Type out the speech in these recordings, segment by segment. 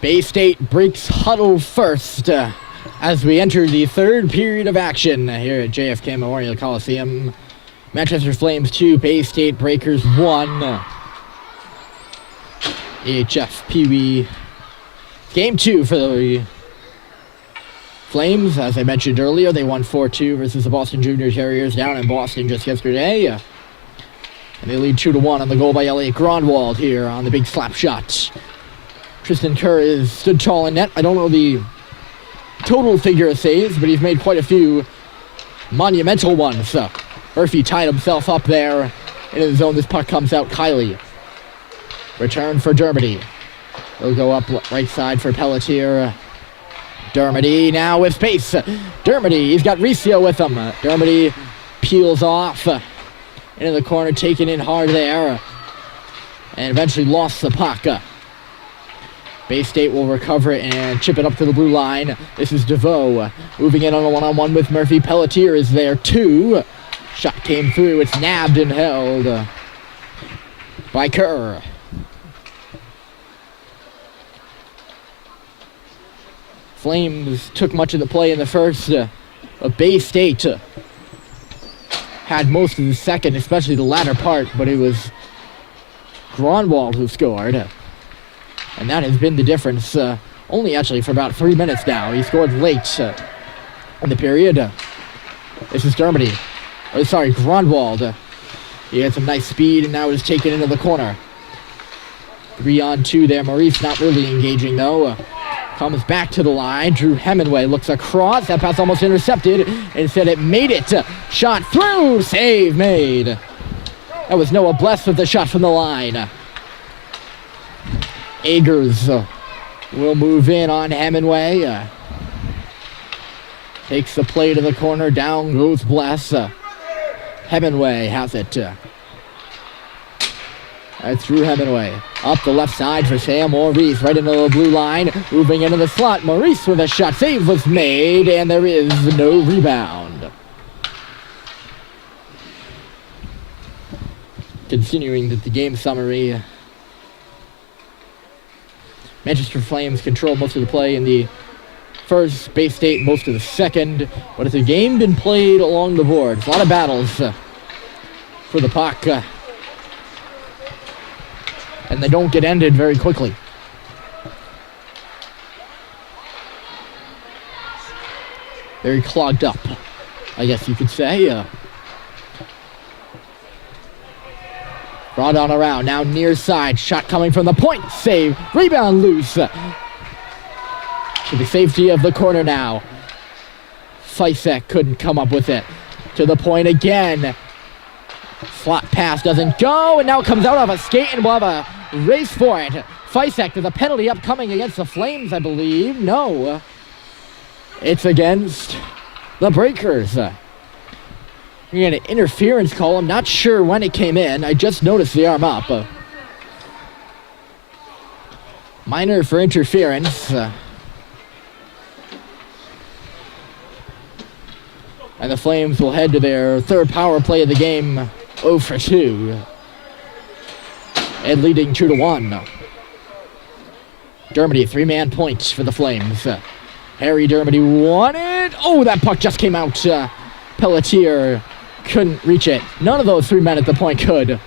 Bay State breaks huddle first as we enter the third period of action here at JFK Memorial Coliseum. Manchester Flames 2, Bay State Breakers 1. AHF Pee Wee Game 2 for the Flames. As I mentioned earlier, they won 4-2 versus the Boston Junior Terriers down in Boston just yesterday. And they lead 2-1 on the goal by Elliot Grondwald here on the big slap shot. Tristan Kerr is stood tall in net. I don't know the total figure of saves, but he's made quite a few monumental ones. Murphy tied himself up there in the zone. This puck comes out. Kiley. Return for Dermody. He'll go up right side for Pelletier. Dermody now with space. Dermody, he's got Riccio with him. Dermody peels off into the corner, taken in hard there, and eventually lost the puck. Bay State will recover it and chip it up to the blue line. This is DeVoe moving in on a one-on-one with Murphy. Pelletier is there too. Shot came through. It's nabbed and held by Kerr. Flames took much of the play in the first. But Bay State had most of the second, especially the latter part, but it was Grondwald who scored. And that has been the difference, only actually for about 3 minutes now. He scored late in the period. This is Dermody. Grondwald. He had some nice speed and now is taken into the corner. 3-on-2 there. Maurice not really engaging though. Comes back to the line. Drew Hemingway looks across. That pass almost intercepted. Instead it made it. Shot through. Save made. That was Noah Bless with the shot from the line. Agers will move in on Hemingway. Takes the play to the corner. Down goes Bless. Hemingway has it. That's Drew Hemingway. Up the left side for Sam Maurice. Right into the blue line. Moving into the slot. Maurice with a shot. Save was made. And there is no rebound. Continuing the game summary. Manchester Flames control most of the play in the first, Bay State most of the second, but it's a game been played along the boards. A lot of battles for the puck, and they don't get ended very quickly. Very clogged up, I guess you could say. Brought on around, now near side, shot coming from the point, save, rebound loose. To the safety of the corner now. Fisek couldn't come up with it. To the point again. Slot pass doesn't go, and now comes out of a skate, and we'll have a race for it. Fisek, there's a penalty upcoming against the Flames, I believe. No. It's against the Breakers. We had an interference call. I'm not sure when it came in. I just noticed the arm up. Minor for interference. And the Flames will head to their third power play of the game, 0 for 2. And leading 2-1. Dermody, 3-man points for the Flames. Harry Dermody won it. Oh, that puck just came out. Pelletier couldn't reach it. None of those 3 men at the point could.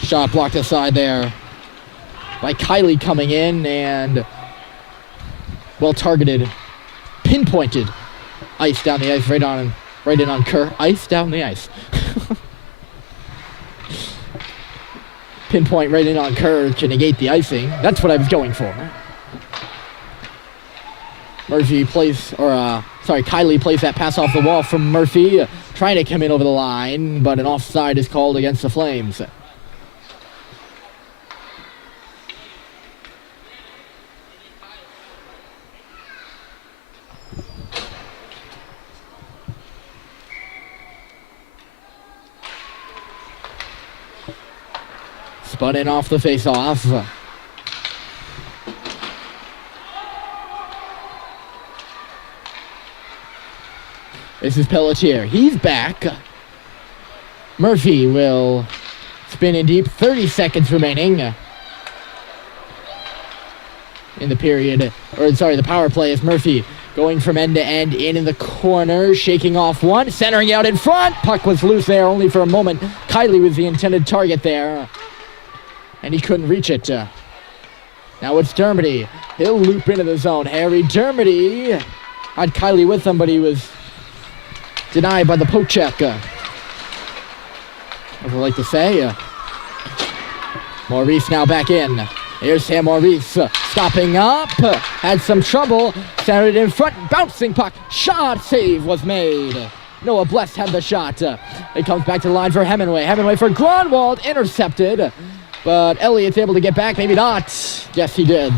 Shot blocked aside there by Kiley coming in, and well targeted, pinpointed. Ice down the ice, right in on Kerr. Ice down the ice. Pinpoint right in on Kerr to negate the icing. That's what I was going for. Kiley plays that pass off the wall from Murphy, trying to come in over the line, but an offside is called against the Flames. Spun in off the face-off. This is Pelletier. He's back. Murphy will spin in deep. 30 seconds remaining. in the period, the power play is Murphy going from end to end, in the corner, shaking off one, centering out in front. Puck was loose there only for a moment. Kiley was the intended target there, and he couldn't reach it. Now it's Dermody. He'll loop into the zone. Harry Dermody had Kiley with him, but he was denied by the poke check. As I like to say. Maurice now back in. Here's Sam Maurice stopping up. Had some trouble. Centered in front. Bouncing puck. Shot. Save was made. Noah Bless had the shot. It comes back to the line for Hemingway. Hemingway for Gronwald. Intercepted. But Elliott's able to get back. Maybe not. Yes, he did.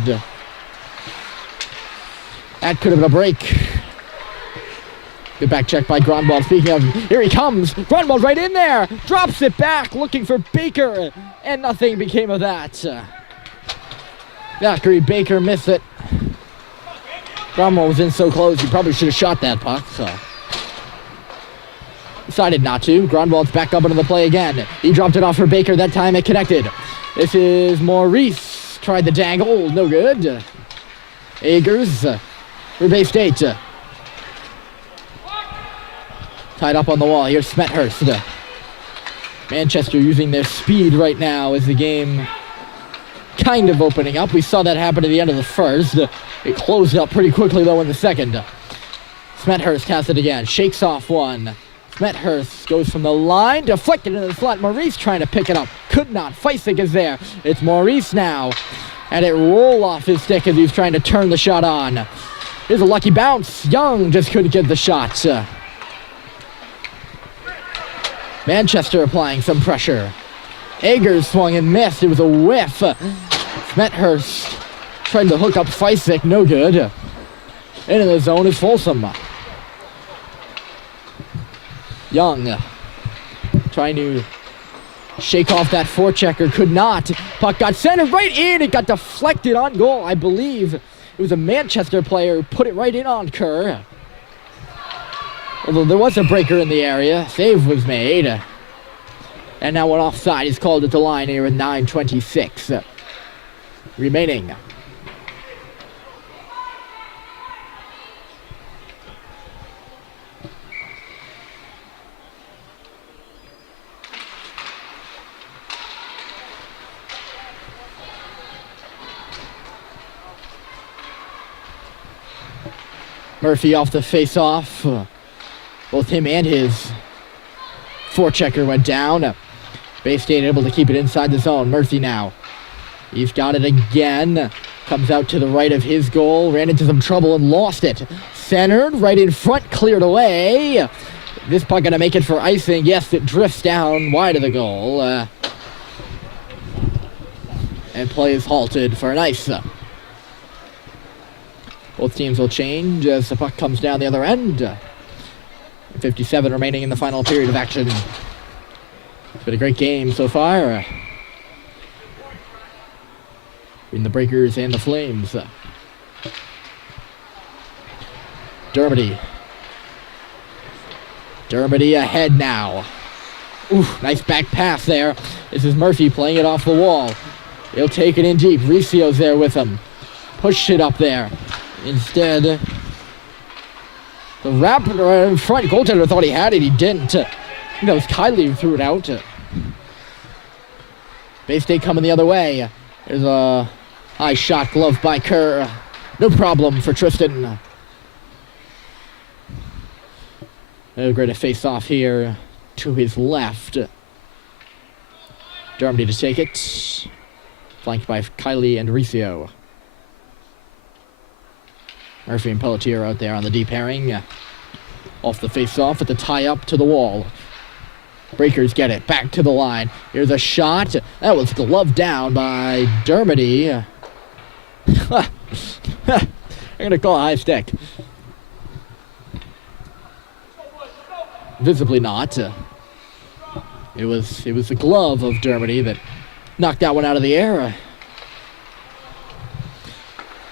That could have been a break. Good back check by Gronwald. Speaking of, here he comes. Gronwald right in there. Drops it back, looking for Baker. And nothing became of that. Zachary Baker missed it. Gronwald was in so close, he probably should have shot that puck. So decided not to. Gronwald's back up into the play again. He dropped it off for Baker. That time it connected. This is Maurice. Tried the dangle. No good. Agers for Bay State. Tied up on the wall. Here's Smethurst. Manchester using their speed right now as the game kind of opening up. We saw that happen at the end of the first. It closed up pretty quickly, though, in the second. Smethurst has it again. Shakes off one. Smethurst goes from the line. Deflected into the slot. Maurice trying to pick it up. Could not. Feisig is there. It's Maurice now. And it roll off his stick as he's trying to turn the shot on. Here's a lucky bounce. Young just couldn't get the shot. Manchester applying some pressure. Agers swung and missed. It was a whiff. Smethurst tried to hook up Feisig. No good. Into the zone is Folsom. Young trying to shake off that forechecker. Could not. Puck got centered right in. It got deflected on goal. I believe it was a Manchester player who put it right in on Kerr. Although there was a breaker in the area. Save was made. And now an offside is called at the line here with 9:26 remaining. Murphy off the face-off. Both him and his forechecker went down. Bay State able to keep it inside the zone. Murphy now. He's got it again. Comes out to the right of his goal. Ran into some trouble and lost it. Centered right in front. Cleared away. This puck going to make it for icing. Yes, it drifts down wide of the goal. And play is halted for an ice. Both teams will change as the puck comes down the other end. 57 remaining in the final period of action. It's been a great game so far. In the Breakers and the Flames. Dermody. Dermody ahead now. Ooh, nice back pass there. This is Murphy playing it off the wall. He'll take it in deep. Ricio's there with him. Pushed it up there. Instead, the Raptor in front goaltender thought he had it. He didn't. I think that was Kiley who threw it out. Bay State coming the other way. There's a high shot glove by Kerr. No problem for Tristan. They're going to face off here to his left. Dermody to take it. Flanked by Kiley and Ricio. Murphy and Pelletier out there on the deep herring. Off the face-off at the tie-up to the wall. Breakers get it. Back to the line. Here's a shot. That was gloved down by Dermody. I'm going to call a high stick. Visibly not. It was the glove of Dermody that knocked that one out of the air.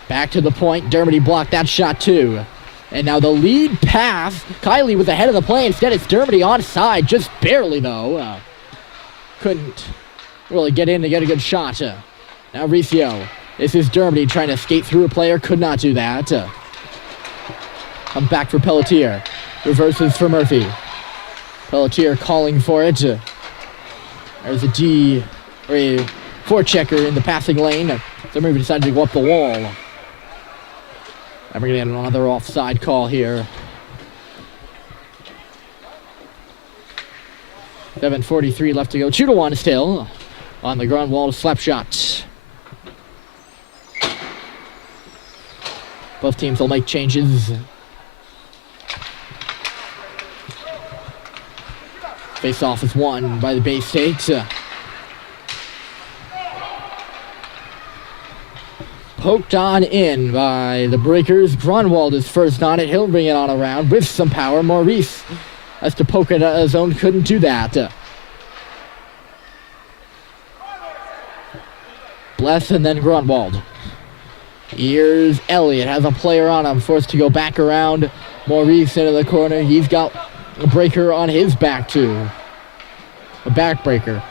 Back to the point. Dermody blocked that shot too. And now the lead pass. Kiley was ahead of the play. Instead, it's Dermody onside. Just barely, though. Couldn't really get in to get a good shot. Now Ricio This is Dermody trying to skate through a player. Could not do that. Come back for Pelletier. Reverses for Murphy. Pelletier calling for it. There's a D, or a forechecker in the passing lane. So Murphy decided to go up the wall. And we're going to get another offside call here. 7:43 left to go. 2-1 still on the ground wall slap shot. Both teams will make changes. Face off is won by the Bay State. Poked on in by the Breakers. Grunwald is first on it. He'll bring it on around with some power. Maurice has to poke it at his own. Couldn't do that. Bless and then Grunwald. Here's Elliott. Has a player on him. Forced to go back around. Maurice into the corner. He's got a breaker on his back too. A backbreaker.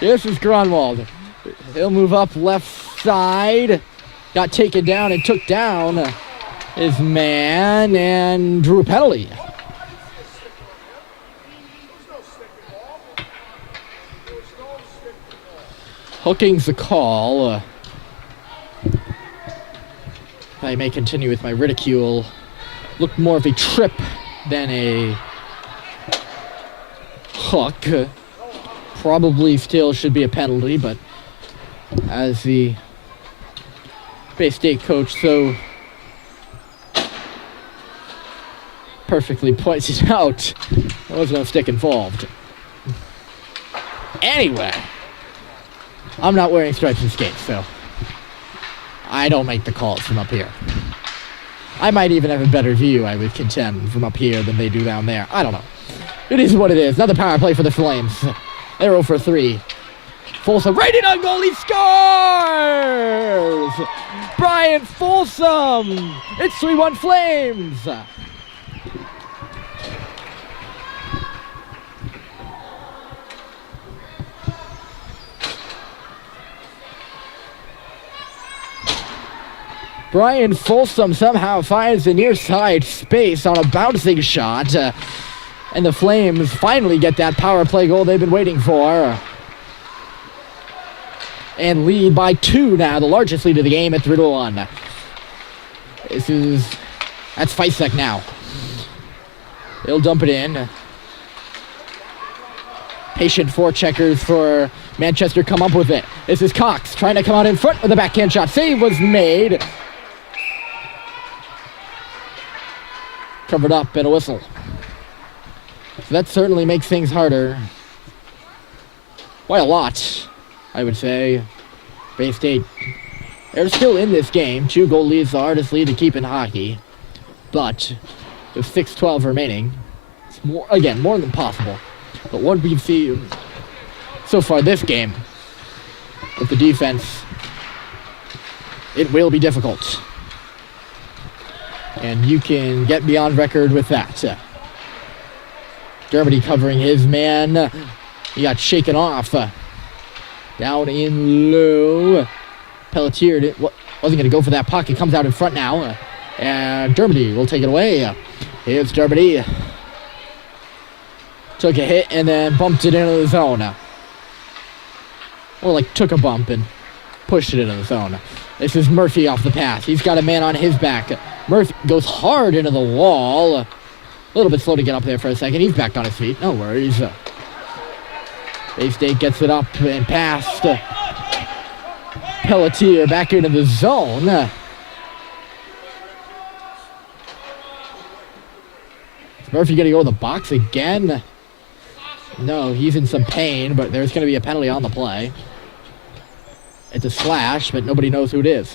This is Grunwald. He'll move up left side. Got taken down and took down his man and drew a penalty. Hooking's the call. I may continue with my ridicule. Looked more of a trip than a hook. Probably still should be a penalty, but as the Bay State coach so perfectly pointed out, there was no stick involved. Anyway, I'm not wearing stripes and skates, so I don't make the calls from up here. I might even have a better view, I would contend, from up here than they do down there. I don't know. It is what it is. Another power play for the Flames. They're 0 for 3. Folsom right in on goal. He scores! Brian Folsom! It's 3-1 Flames! Brian Folsom somehow finds the near side space on a bouncing shot. And the Flames finally get that power play goal they've been waiting for. And lead by 2 now, the largest lead of the game at 3-1. That's Feisek now. They'll dump it in. Patient forecheckers for Manchester come up with it. This is Cox trying to come out in front with a backhand shot. Save was made. Covered up and a whistle. So that certainly makes things harder. Quite a lot, I would say. Bay State, they're still in this game. 2-goal lead is the hardest lead to keep in hockey. But with 6:12 remaining, it's more than possible. But what we've seen so far this game with the defense, it will be difficult. And you can get beyond record with that. Dermody covering his man. He got shaken off. Down in low. Pelletier wasn't going to go for that puck. It comes out in front now. And Dermody will take it away. Here's Dermody. Took a hit and then bumped it into the zone. Or took a bump and pushed it into the zone. This is Murphy off the pass. He's got a man on his back. Murphy goes hard into the wall. A little bit slow to get up there for a second. He's back on his feet. No worries. Bay State gets it up and past. Pelletier back into the zone. Is Murphy going to go to the box again? No, he's in some pain, but there's going to be a penalty on the play. It's a slash, but nobody knows who it is.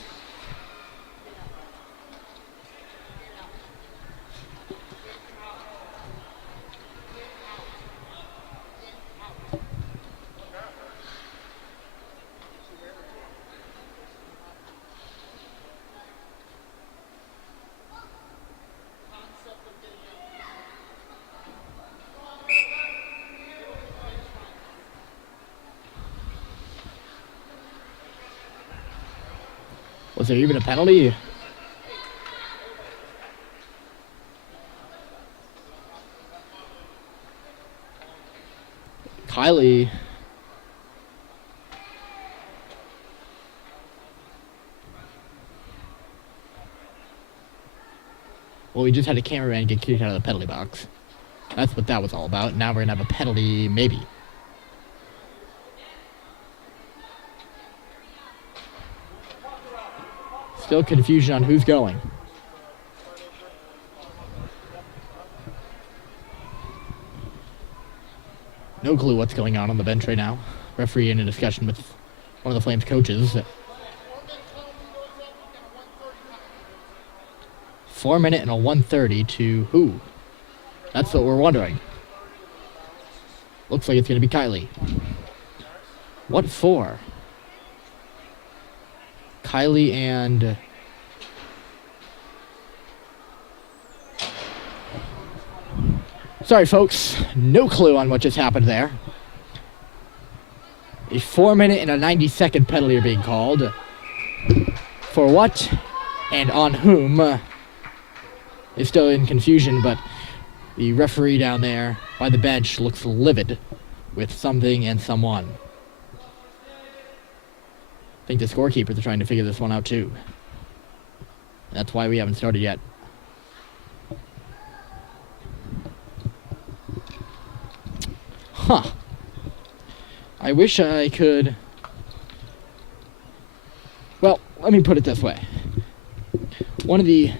Was there even a penalty? Kylie. Well, we just had a cameraman get kicked out of the penalty box. That's what that was all about. Now we're going to have a penalty, maybe. Still confusion on who's going. No clue what's going on the bench right now. Referee in a discussion with one of the Flames coaches. 4 minute and a 1:30 to who? That's what we're wondering. Looks like it's going to be Kylie. What for? Kylie and... Sorry, folks. No clue on what just happened there. A 4 minute and a 90-second penalty are being called. For what and on whom is still in confusion, but the referee down there by the bench looks livid with something and someone. I think the scorekeepers are trying to figure this one out too. That's why we haven't started yet. Huh. I wish I could... Well, let me put it this way. One of the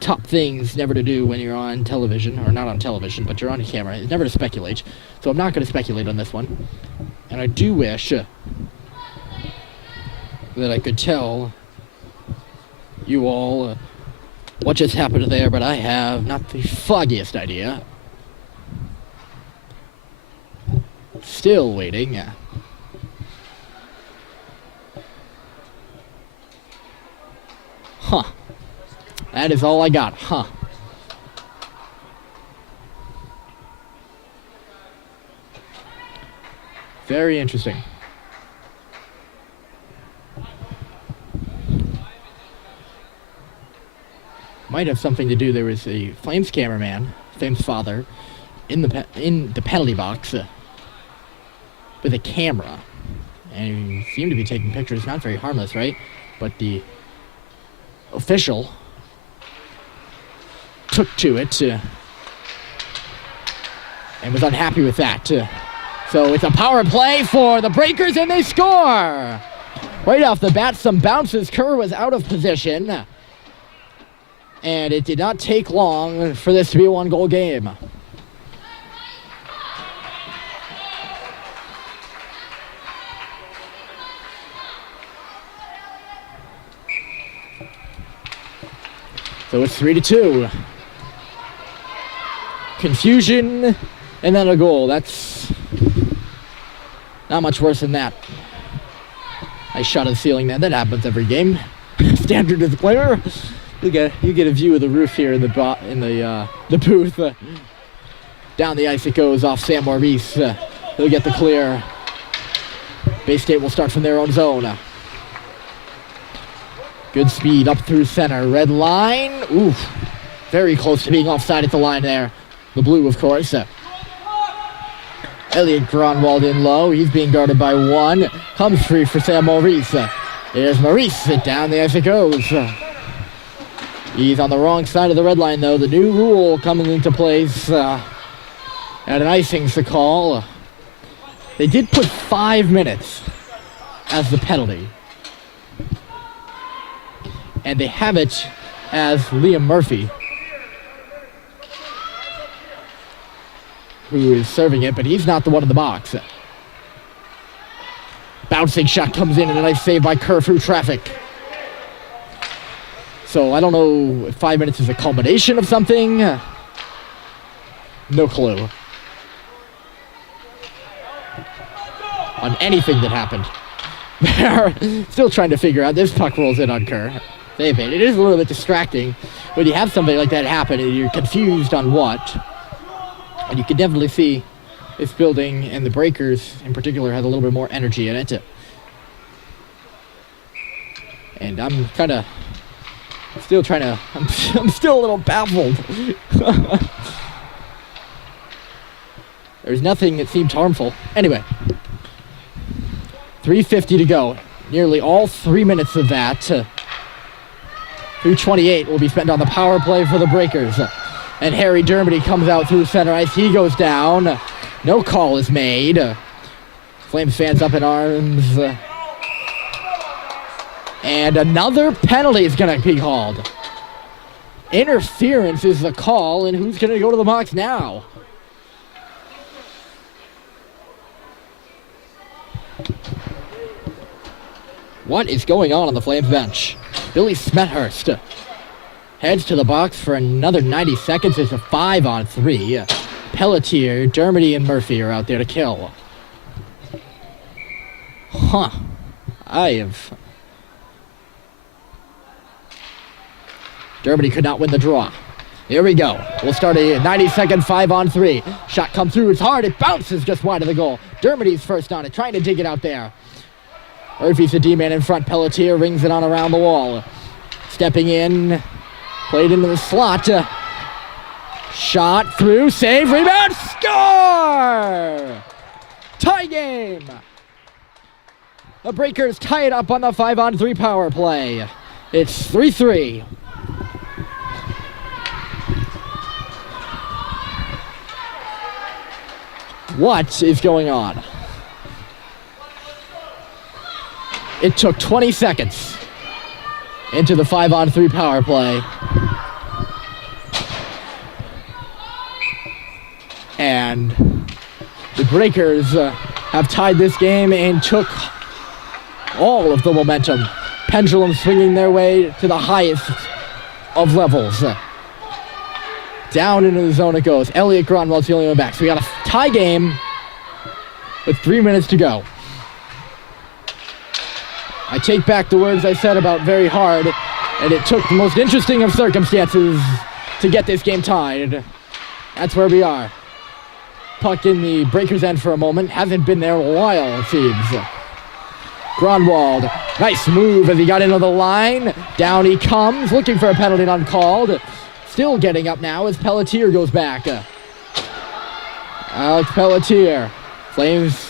top things never to do when you're on television, or not on television, but you're on camera, is never to speculate. So I'm not going to speculate on this one. And I do wish that I could tell you all what just happened there, but I have not the foggiest idea. Still waiting. Huh. That is all I got. Huh. Very interesting. Might have something to do. There was a Flames cameraman, Flames father, in the penalty box with a camera, and he seemed to be taking pictures. Not very harmless, right? But the official took to it and was unhappy with that. So it's a power play for the Breakers, and they score! Right off the bat, some bounces. Kerr was out of position, and it did not take long for this to be a one-goal game. So it's 3-2. Confusion, and then a goal. That's not much worse than that. Nice shot of the ceiling there. That happens every game. Standard as a player. You get a view of the roof here in the booth. Down the ice it goes off Sam Maurice. He'll get the clear. Bay State will start from their own zone. Good speed up through center. Red line. Oof. Very close to being offside at the line there. The blue, of course. Elliot Gronwald in low. He's being guarded by one. Comes free for Sam Maurice. Here's Maurice. Down the ice it goes. He's on the wrong side of the red line, though. The new rule coming into place. And an icing's the call. They did put 5 minutes as the penalty. And they have it as Liam Murphy, who is serving it, but he's not the one in the box. Bouncing shot comes in, and a nice save by Kerr through traffic. So I don't know if 5 minutes is a culmination of something. No clue on anything that happened. They're still trying to figure out. This puck rolls in on Kerr. Save it. It is a little bit distracting when you have something like that happen and you're confused on what. And you can definitely see this building and the Breakers in particular has a little bit more energy in it. And I'm still trying to, I'm still a little baffled. There's nothing that seemed harmful. Anyway, 3:50 to go. Nearly all 3 minutes of that. 3:28 will be spent on the power play for the Breakers. And Harry Dermody comes out through center ice. He goes down. No call is made. Flames fans up in arms. And another penalty is going to be called. Interference is the call, and who's going to go to the box now? What is going on the Flames bench? Billy Smethurst heads to the box for another 90 seconds. It's a 5-on-3. Pelletier, Dermody, and Murphy are out there to kill. Dermody could not win the draw. Here we go. We'll start a 90-second 5-on-3. Shot comes through. It's hard. It bounces just wide of the goal. Dermody's first on it, trying to dig it out there. Murphy's the D-man in front. Pelletier rings it on around the wall. Stepping in. Played into the slot. Shot through. Save. Rebound. Score! Tie game. The Breakers tie it up on the 5-on-3 power play. It's 3-3. What is going on? It took 20 seconds into the 5-on-3 power play. And the Breakers have tied this game and took all of the momentum. Pendulum swinging their way to the highest of levels. Down into the zone it goes. Elliot Gronwald's the only one back. So we got a tie game with 3 minutes to go. I take back the words I said about very hard, and it took the most interesting of circumstances to get this game tied. That's where we are. Puck in the Breakers' end for a moment. Hasn't been there in a while, it seems. Gronwald, nice move as he got into the line. Down he comes, looking for a penalty uncalled. Still getting up now as Pelletier goes back. Alex Pelletier. Flames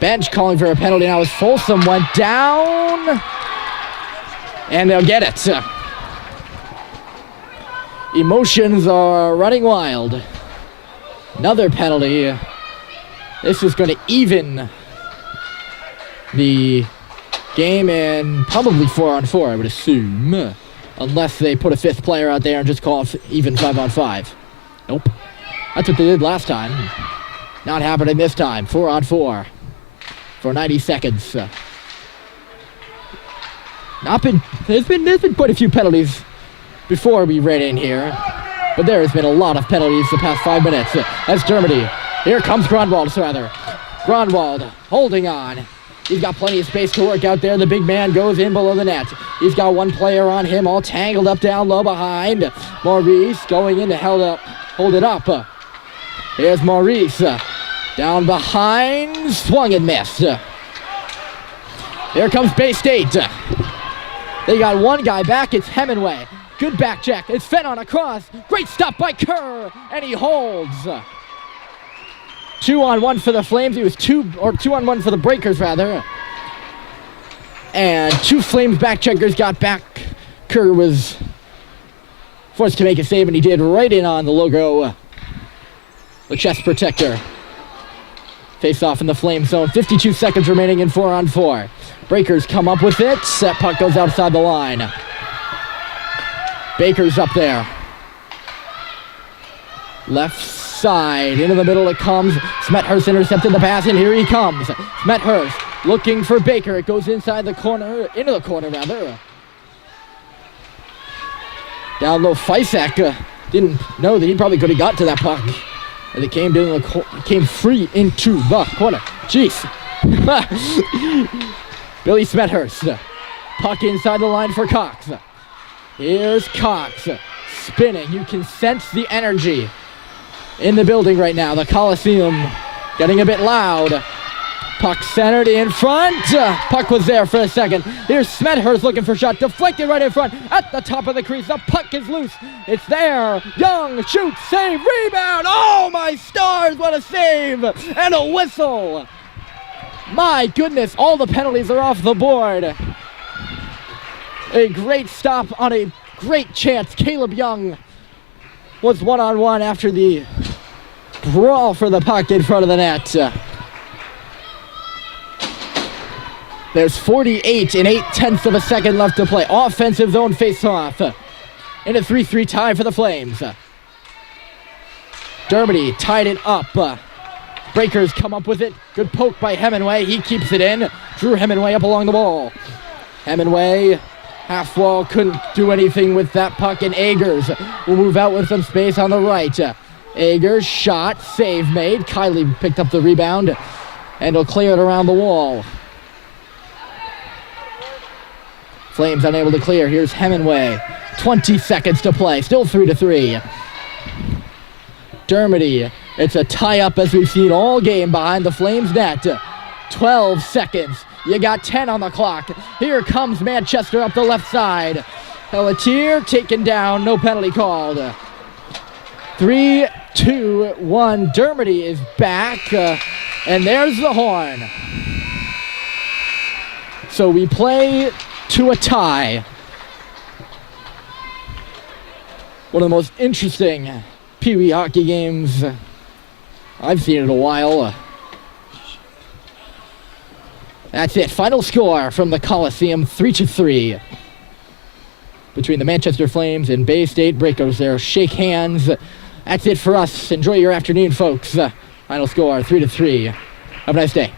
bench calling for a penalty now as Folsom went down. And they'll get it. Emotions are running wild. Another penalty. This is going to even the game in probably 4-on-4, I would assume. Unless they put a fifth player out there and just call it even 5-on-5. Nope. That's what they did last time. Not happening this time. 4-on-4 for 90 seconds. There's been quite a few penalties before we ran in here, but there has been a lot of penalties the past 5 minutes. That's Dermody. Here comes Gronwald, rather. Gronwald holding on. He's got plenty of space to work out there. The big man goes in below the net. He's got one player on him, all tangled up down low behind. Maurice going in to hold it up. Here's Maurice. Down behind. Swung and missed. Here comes Bay State. They got one guy back. It's Hemingway. Good back check. It's fed on across. Great stop by Kerr. And he holds. 2-on-1 for the Flames. He was 2-on-1 for the Breakers, rather. And two Flames back checkers got back. Kerr was forced to make a save, and he did right in on the logo, the chest protector. Face off in the Flame zone. 52 seconds remaining in 4-on-4. Breakers come up with it. That puck goes outside the line. Baker's up there. Left side, into the middle it comes. Smethurst intercepted the pass, and here he comes. Smethurst looking for Baker. It goes inside the corner, into the corner rather. Down low, Fysak didn't know that he probably could have got to that puck. And it came free into the corner. Jeez. Billy Smethurst. Puck inside the line for Cox. Here's Cox spinning. You can sense the energy in the building right now. The Coliseum getting a bit loud. Puck centered in front. Puck was there for a second. Here's Smethurst looking for a shot. Deflected right in front. At the top of the crease. The puck is loose. It's there. Young shoots. Save. Rebound. Oh, my stars. What a save. And a whistle. My goodness. All the penalties are off the board. A great stop on a great chance. Caleb Young was one-on-one after the brawl for the puck in front of the net. There's 48 and 8/10 of a second left to play. Offensive zone face-off. In a 3-3 tie for the Flames. Dermody tied it up. Breakers come up with it. Good poke by Hemingway. He keeps it in. Drew Hemingway up along the wall. Hemingway, half wall, couldn't do anything with that puck. And Agers will move out with some space on the right. Agers shot, save made. Kiley picked up the rebound and will clear it around the wall. Flames unable to clear. Here's Hemingway. 20 seconds to play. Still 3-3. Dermody. It's a tie-up as we've seen all game behind the Flames net. 12 seconds. You got 10 on the clock. Here comes Manchester up the left side. Pelletier taken down. No penalty called. 3, 2, 1. Dermody is back. And there's the horn. So we play to a tie. One of the most interesting Pee Wee hockey games I've seen in a while. That's it. Final score from the Coliseum, 3-3. Between the Manchester Flames and Bay State Breakers there. Shake hands. That's it for us. Enjoy your afternoon, folks. Final score, 3-3. Have a nice day.